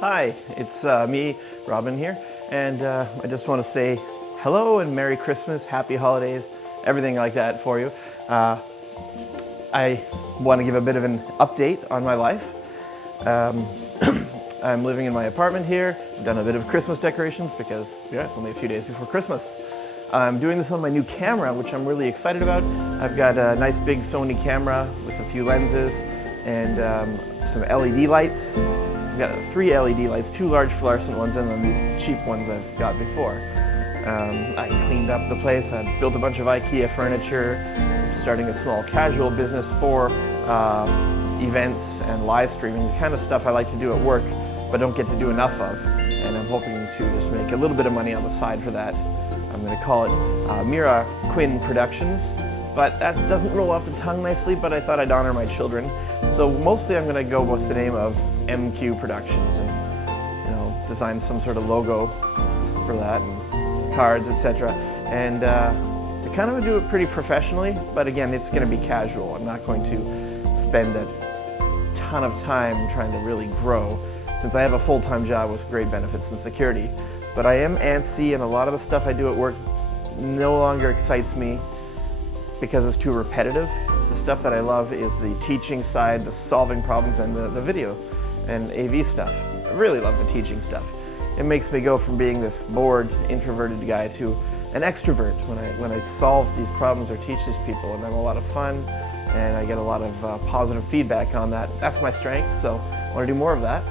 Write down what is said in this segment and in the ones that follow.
Hi, it's me, Robin here, and I just want to say hello and Merry Christmas, Happy Holidays, everything like that for you. I want to give a bit of an update on my life. I'm living in my apartment here. I've done a bit of Christmas decorations because, it's only a few days before Christmas. I'm doing this on my new camera, which I'm really excited about. I've got a nice big Sony camera with a few lenses and some LED lights. I've got 3 LED lights, 2 large fluorescent ones and then these cheap ones I've got before. I cleaned up the place. I built a bunch of IKEA furniture, starting a small casual business for events and live streaming, the kind of stuff I like to do at work but don't get to do enough of. And I'm hoping to just make a little bit of money on the side for that. I'm going to call it Mira Quinn Productions, but that doesn't roll off the tongue nicely, but I thought I'd honor my children. So mostly I'm going to go with the name of MQ Productions and design some sort of logo for that and cards, etc. And I kind of do it pretty professionally, but again, it's going to be casual. I'm not going to spend a ton of time trying to really grow, since I have a full-time job with great benefits and security. But I am antsy, and a lot of the stuff I do at work no longer excites me because it's too repetitive. The stuff that I love is the teaching side, the solving problems, and the video and AV stuff. I really love the teaching stuff. It makes me go from being this bored, introverted guy to an extrovert when I solve these problems or teach these people, and I'm a lot of fun, and I get a lot of positive feedback on that. That's my strength, so I want to do more of that.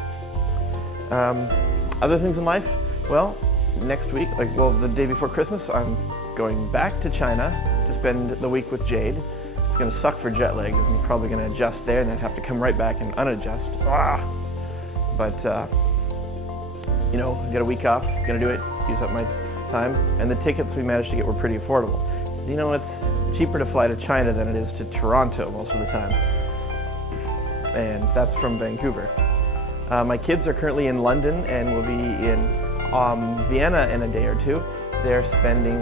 Other things in life, well, next week, the day before Christmas, I'm going back to China to spend the week with Jade. It's going to suck for jet lag, because I'm probably going to adjust there and then have to come right back and unadjust. But get a week off, gonna do it, use up my time. And the tickets we managed to get were pretty affordable. It's cheaper to fly to China than it is to Toronto most of the time. And that's from Vancouver. My kids are currently in London and will be in Vienna in a day or two. They're spending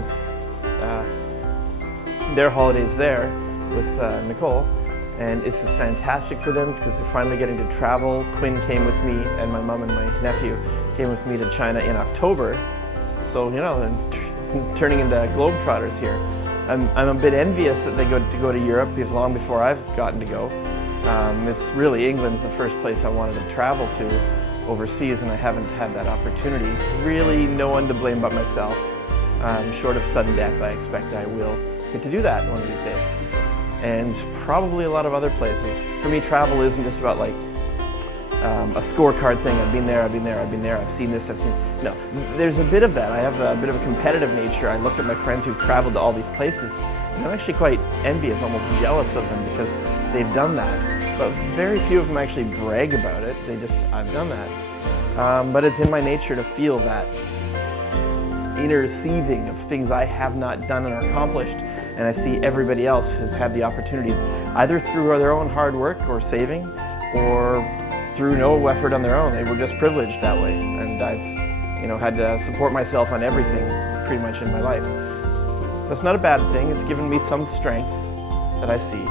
their holidays there with Nicole. And this is fantastic for them because they're finally getting to travel. Quinn came with me, and my mom and my nephew came with me to China in October. So, they're turning into globetrotters here. I'm a bit envious that they go to Europe long before I've gotten to go. It's really, England's the first place I wanted to travel to overseas, and I haven't had that opportunity. Really, no one to blame but myself. Short of sudden death, I expect I will get to do that one of these days. And probably a lot of other places. For me, travel isn't just about a scorecard saying I've been there, I've been there, I've been there, I've seen this, I've seen... No, there's a bit of that. I have a bit of a competitive nature. I look at my friends who've traveled to all these places, and I'm actually quite envious, almost jealous of them because they've done that. But very few of them actually brag about it. I've done that. But it's in my nature to feel that inner seething of things I have not done and are accomplished. And I see everybody else who's had the opportunities, either through their own hard work or saving, or through no effort on their own. They were just privileged that way. And I've, had to support myself on everything pretty much in my life. That's not a bad thing. It's given me some strengths that I see.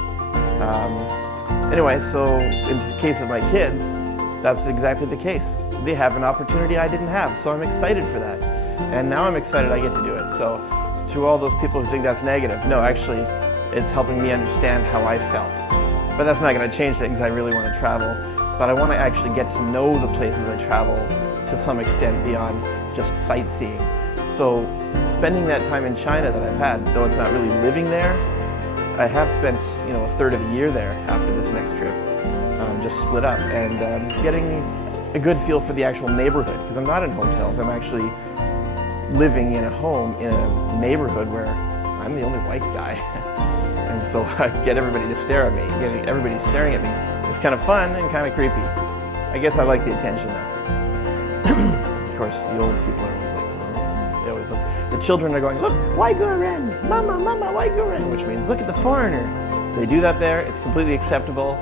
Anyway, so in the case of my kids, that's exactly the case. They have an opportunity I didn't have, so I'm excited for that. And now I'm excited I get to do it. So to all those people who think that's negative, no, actually, it's helping me understand how I felt. But that's not going to change things. I really want to travel, but I want to actually get to know the places I travel to some extent beyond just sightseeing. So spending that time in China that I've had, though it's not really living there, I have spent a third of a year there after this next trip, just split up, and getting a good feel for the actual neighborhood, because I'm not in hotels. I'm actually living in a home in a neighborhood where I'm the only white guy. And so I get everybody to stare at me. Getting everybody staring at me is kind of fun and kind of creepy. I guess I like the attention though. Of course, the old people are always like, they always look. The children are going, look, Uiguren, mama, mama, Uiguren, which means look at the foreigner. They do that there. It's completely acceptable.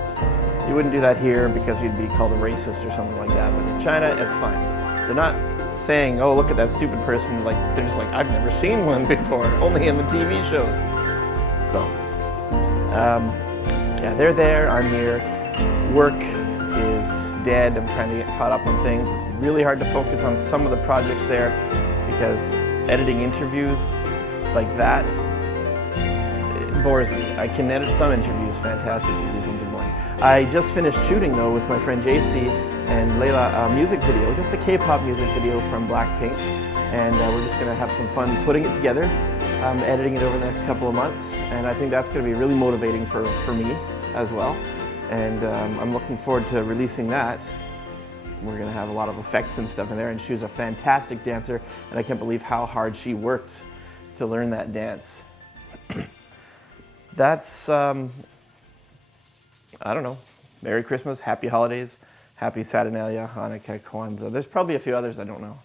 You wouldn't do that here because you'd be called a racist or something like that. But in China, it's fine. They're not saying, oh, look at that stupid person. They're just like, I've never seen one before, only in the TV shows. So, they're there, I'm here. Work is dead. I'm trying to get caught up on things. It's really hard to focus on some of the projects there because editing interviews like that, it bores me. I can edit some interviews fantastically. These ones are boring. I just finished shooting though with my friend JC and Layla a music video, just a K-pop music video from Blackpink. And we're just gonna have some fun putting it together, editing it over the next couple of months. And I think that's gonna be really motivating for me as well. And I'm looking forward to releasing that. We're gonna have a lot of effects and stuff in there, and she was a fantastic dancer, and I can't believe how hard she worked to learn that dance. That's, I don't know, Merry Christmas, Happy Holidays, Happy Saturnalia, Hanukkah, Kwanzaa. There's probably a few others I don't know.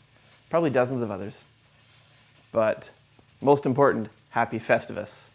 Probably dozens of others. But most important, Happy Festivus.